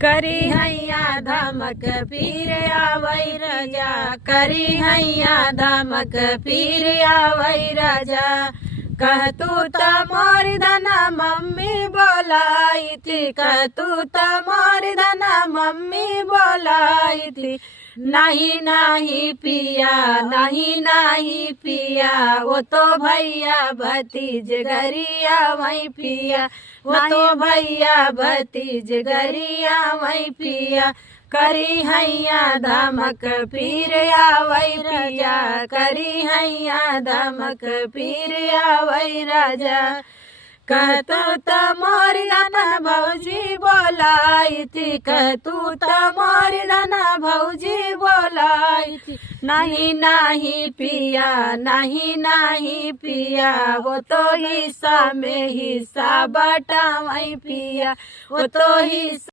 करी हैया धमक फिर आवै राजा, करी हैया धमक फिर आवै राजा। कहतू त मोर धना मम्मी बोलाई थी, कहतू त मोर धना मम्मी बोलाई थी। नहीं नहीं पिया, नहीं नहीं पिया, वो तो भैया भतीज गरिया वही पिया, वो तो भैया भतीज गरिया वही पिया। करी हैया धमक फिर आवै पिया, करी हैया धमक फिर आवै राजा। कहतू त मोर धना भौजी बोलाई थी, कहतू त मोर धना भौजी बोलाई थी। नहीं नहीं पिया, नहीं नहीं पिया, वो तो हिस्सा में हिस्सा बटावै पिया, वो तो हिस्सा